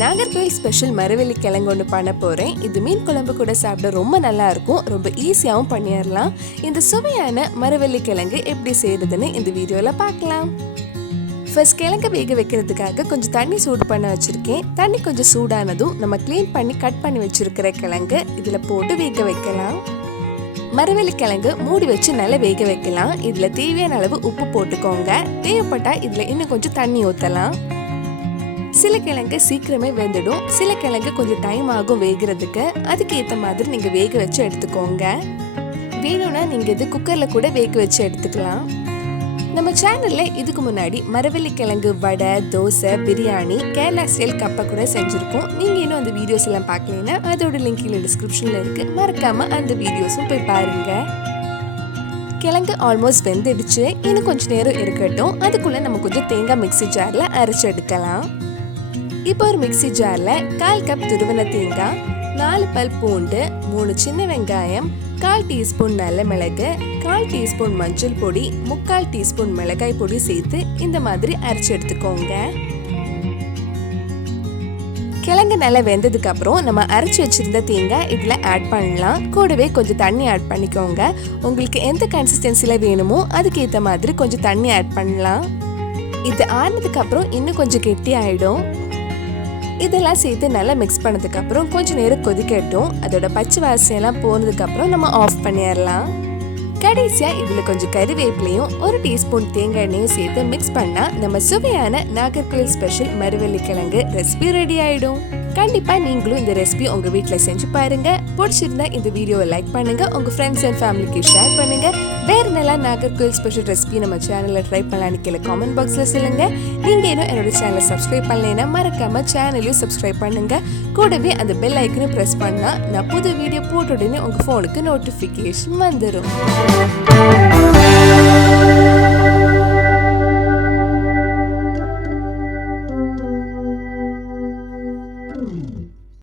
Nagercoil Special Maravalli Kilangu ஒன்று பண்ண போகிறேன். இது மீன் குழம்பு கூட சாப்பிட ரொம்ப நல்லா இருக்கும். ரொம்ப ஈஸியாகவும் பண்ணிடலாம். இந்த சுவையான மரவள்ளி கிழங்கு எப்படி செய்யறதுன்னு இந்த வீடியோவில் பார்க்கலாம். ஃபர்ஸ்ட் கிழங்கு வேக வைக்கிறதுக்காக கொஞ்சம் தண்ணி சூடு பண்ண வச்சுருக்கேன். தண்ணி கொஞ்சம் சூடானதும் நம்ம க்ளீன் பண்ணி கட் பண்ணி வச்சுருக்கிற கிழங்கு இதில் போட்டு வேக வைக்கலாம். மரவள்ளி கிழங்கு மூடி வச்சு நல்லா வேக வைக்கலாம். இதில் தேவையான அளவு உப்பு போட்டுக்கோங்க. தேவைப்பட்டால் இதில் இன்னும் கொஞ்சம் தண்ணி ஊற்றலாம். சில கிழங்கு சீக்கிரமே வெந்துடும், சில கிழங்கு கொஞ்சம் டைம் ஆகும் வேகிறதுக்கு. அதுக்கு ஏற்ற மாதிரி நீங்கள் வேக வச்சு எடுத்துக்கோங்க. வேணும்னா நீங்கள் இது குக்கரில் கூட வேக வச்சு எடுத்துக்கலாம். நம்ம சேனலில் இதுக்கு முன்னாடி மரவள்ளி கிழங்கு வடை, தோசை, பிரியாணி, கேரளா ஸ்டைல் கப்பை கூட செஞ்சுருக்கோம். நீங்கள் இன்னும் அந்த வீடியோஸ் எல்லாம் பார்க்கலன்னா அதோட லிங்க் கீழே டிஸ்கிரிப்ஷனில் இருக்குது. மறக்காமல் அந்த வீடியோஸும் போய் பாருங்கள். கிழங்கு ஆல்மோஸ்ட் வெந்துடுச்சு. இன்னும் கொஞ்சம் நேரம் இருக்கட்டும். அதுக்குள்ளே நம்ம கொஞ்சம் தேங்காய் மிக்ஸி ஜாரில் அரைச்சி எடுக்கலாம். இப்போ ஒரு மிக்ஸி ஜாரில் 1/4 கப் துருவன தேங்காய், 4 பல் பூண்டு, 3 சின்ன வெங்காயம், 1/4 டீஸ்பூன் நல்ல மிளகு, 1/4 டீஸ்பூன் மஞ்சள் பொடி, 3/4 டீஸ்பூன் மிளகாய் பொடி சேர்த்து இந்த மாதிரி அரைச்சி எடுத்துக்கோங்க. கிழங்கு நல்லா வெந்ததுக்கு அப்புறம் நம்ம அரைச்சி வச்சிருந்த தேங்காய் இதில் ஆட் பண்ணலாம். கூடவே கொஞ்சம் தண்ணி ஆட் பண்ணிக்கோங்க. உங்களுக்கு எந்த கன்சிஸ்டன்சியில் வேணுமோ அதுக்கு ஏற்ற மாதிரி கொஞ்சம் தண்ணி ஆட் பண்ணலாம். இது ஆறினதுக்கு அப்புறம் இன்னும் கொஞ்சம் கெட்டி ஆயிடும். இதெல்லாம் சேர்த்து நல்லா மிக்ஸ் பண்ணதுக்கு அப்புறம் கொஞ்சம் நேரம் கொதிக்கட்டும். அதோட பச்சை வாசனையெல்லாம் போனதுக்கு அப்புறம் நம்ம ஆஃப் பண்ணிடலாம். கடைசியா இதுல கொஞ்சம் கறிவேப்பிலையும் 1 டீஸ்பூன் தேங்காய் எண்ணெயும் சேர்த்து மிக்ஸ் பண்ணா நம்ம சுவையான நாகர்கோயில் ஸ்பெஷல் மரவள்ளி கிழங்கு ரெசிபி ரெடி ஆயிடும். கண்டிப்பா நீங்களும் இந்த ரெசிபி உங்க வீட்டுல செஞ்சு பாருங்க. பிடிச்சிருந்தா இந்த வீடியோவை லைக் பண்ணுங்க, உங்க ஃப்ரெண்ட்ஸ் அண்ட் ஃபேமிலிக்கு ஷேர் பண்ணுங்க. வேற நல்லா நாகர்கோயில் ஸ்பெஷல் ரெசிபி நம்ம சேனல்ல ட்ரை பண்ணலான்னு கீழே காமெண்ட் பாக்ஸ்ல சொல்லுங்க. நீங்க இன்னும் என்னோட சேனலை சப்ஸ்கிரைப் பண்ணலைன்னா மறக்காம சேனலையும் சப்ஸ்கிரைப் பண்ணுங்க. கூடவே அந்த பெல் ஐக்கனையும் பிரஸ் பண்ணா நான் புது வீடியோ போட்ட உடனே உங்க போனுக்கு நோட்டிபிகேஷன் வந்துடும்.